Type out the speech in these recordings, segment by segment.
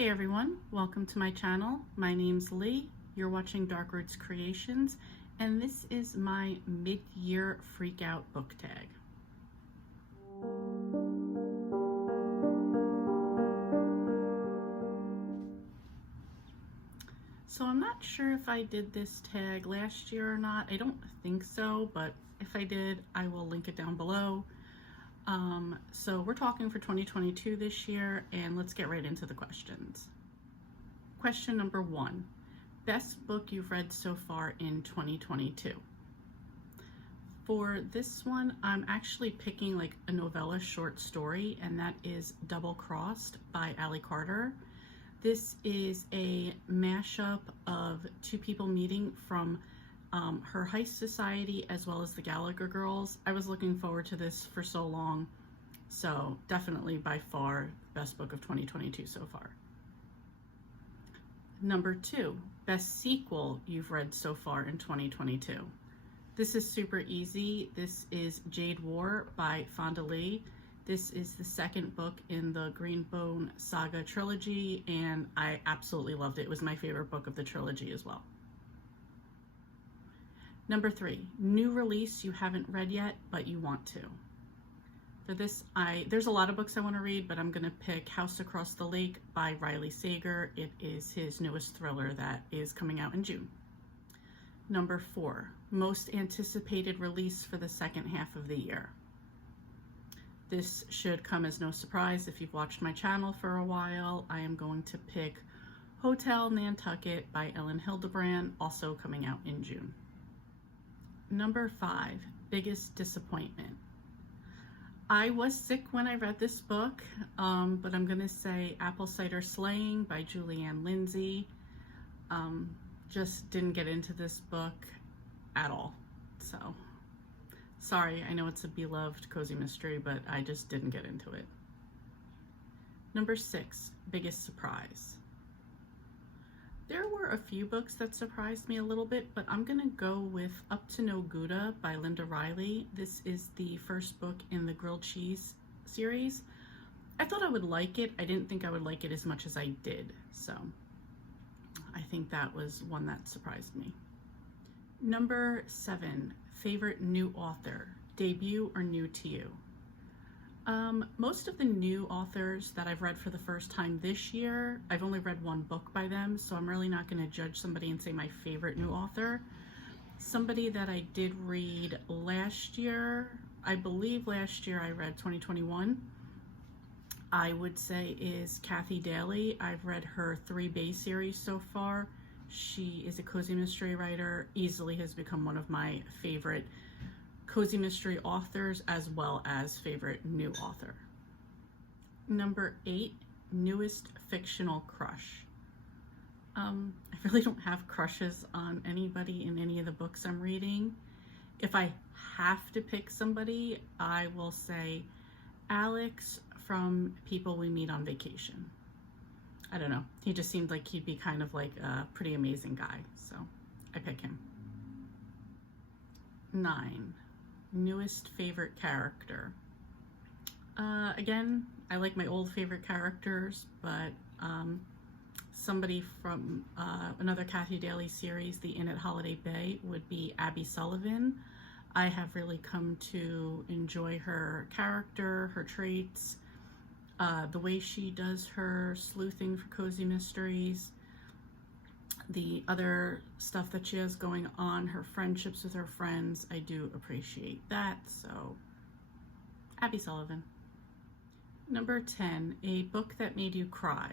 Hey everyone, welcome to my channel. My name's Lee. You're watching Dark Roots Creations, and this is my mid-year freak out book tag. So I'm not sure if I did this tag last year or not. I don't think so, but if I did, I will link it down below. So we're talking for 2022 this year, and let's get right into the questions. Question number 1, best book you've read so far in 2022. For this one, I'm actually picking like a novella short story, and that is Double Crossed by Allie Carter. This is a mashup of two people meeting from her heist society as well as the Gallagher girls. I was looking forward to this for so long, so definitely by far the best book of 2022 so far. Number 2, best sequel you've read so far in 2022. This is super easy. This is Jade War by Fonda Lee. This is the second book in the Greenbone Saga trilogy, and I absolutely loved it. It was my favorite book of the trilogy as well. Number 3, new release you haven't read yet, but you want to. For this, there's a lot of books I want to read, but I'm going to pick House Across the Lake by Riley Sager. It is his newest thriller that is coming out in June. Number 4, most anticipated release for the second half of the year. This should come as no surprise if you've watched my channel for a while. I am going to pick Hotel Nantucket by Ellen Hildebrand, also coming out in June. Number 5, biggest disappointment. I was sick when I read this book, but I'm gonna say Apple Cider Slaying by Julianne Lindsay. Just didn't get into this book at all. So, sorry, I know it's a beloved cozy mystery, but I just didn't get into it. Number 6, biggest surprise. There were a few books that surprised me a little bit, but I'm gonna go with Up to No Gouda by Linda Riley. This is the first book in the grilled cheese series. I thought I would like it. I didn't think I would like it as much as I did, so I think that was one that surprised me. Number 7, favorite new author, debut or new to you? Most of the new authors that I've read for the first time this year, I've only read one book by them, so I'm really not going to judge somebody and say my favorite new author. Somebody that I did read last year, I believe last year I read 2021, I would say is Kathy Daly. I've read her 3 Bay series so far. She is a cozy mystery writer, easily has become one of my favorite cozy mystery authors as well as favorite new author. Number 8, newest fictional crush. I really don't have crushes on anybody in any of the books I'm reading. If I have to pick somebody, I will say Alex from People We Meet on Vacation. I don't know, he just seemed like he'd be kind of like a pretty amazing guy, so I pick him. 9, newest favorite character. Again, I like my old favorite characters, but somebody from another Kathy Daly series, The Inn at Holiday Bay, would be Abby Sullivan. I have really come to enjoy her character, her traits, the way she does her sleuthing for cozy mysteries, the other stuff that she has going on, her friendships with her friends. I do appreciate that, so Abby Sullivan. Number 10, a book that made you cry.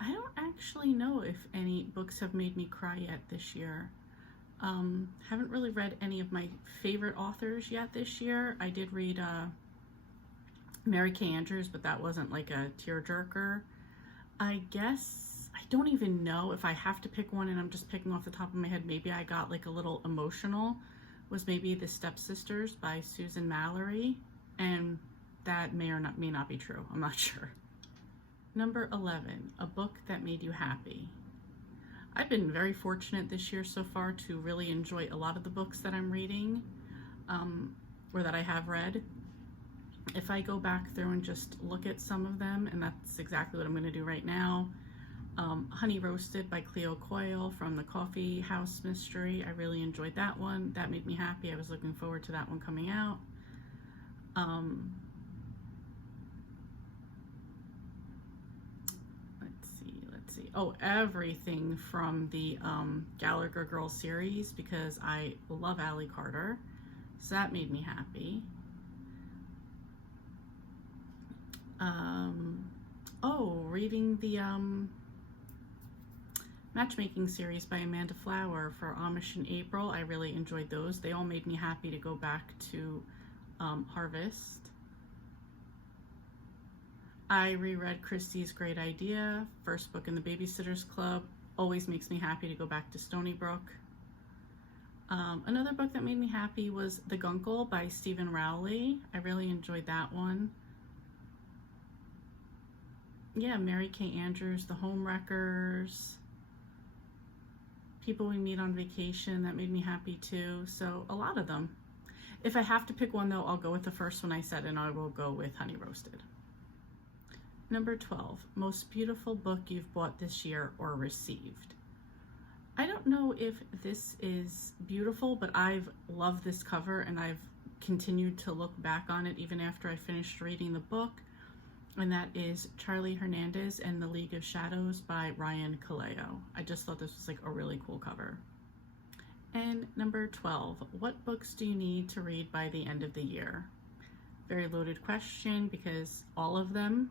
I don't actually know if any books have made me cry yet this year. Haven't really read any of my favorite authors yet this year. I did read Mary Kay Andrews, but that wasn't like a tearjerker. I guess, I don't even know if I have to pick one and I'm just picking off the top of my head. Maybe I got like a little emotional, was maybe The Stepsisters by Susan Mallory, and that may not be true. I'm not sure. Number 11, a book that made you happy. I've been very fortunate this year so far to really enjoy a lot of the books that I'm reading, or that I have read. If I go back through and just look at some of them, and that's exactly what I'm going to do right now. Honey Roasted by Cleo Coyle from the Coffee House Mystery. I really enjoyed that one. That made me happy. I was looking forward to that one coming out. Let's see. Oh, everything from the Gallagher Girls series, because I love Allie Carter. So that made me happy. Reading the matchmaking series by Amanda Flower for Amish in April. I really enjoyed those. They all made me happy to go back to Harvest. I reread Christie's Great Idea, first book in the Babysitter's Club. Always makes me happy to go back to Stony Brook. Another book that made me happy was The Guncle by Stephen Rowley. I really enjoyed that one. Yeah, Mary Kay Andrews, The Homewreckers, People We Meet on Vacation, that made me happy too. So a lot of them. If I have to pick one though, I'll go with the first one I said, and I will go with Honey Roasted. Number 12, most beautiful book you've bought this year or received. I don't know if this is beautiful, but I've loved this cover and I've continued to look back on it even after I finished reading the book. And that is Charlie Hernandez and the League of Shadows by Ryan Kaleo. I just thought this was like a really cool cover. And number 12, what books do you need to read by the end of the year? Very loaded question because all of them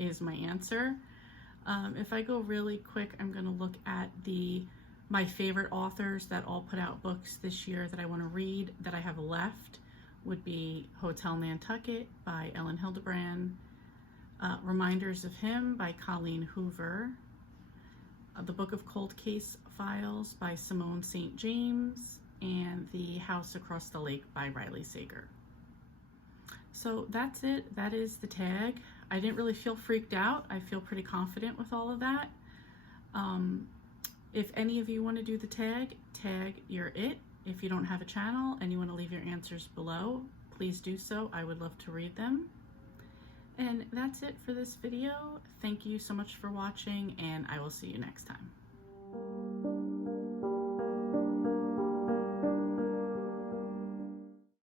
is my answer. If I go really quick, I'm going to look at my favorite authors that all put out books this year that I want to read that I have left would be Hotel Nantucket by Ellen Hildebrand, Reminders of Him by Colleen Hoover, The Book of Cold Case Files by Simone St. James, and The House Across the Lake by Riley Sager. So that's it. That is the tag. I didn't really feel freaked out. I feel pretty confident with all of that. If any of you want to do the tag your it. If you don't have a channel and you want to leave your answers below, please do so. I would love to read them. And that's it for this video. Thank you so much for watching, and I will see you next time.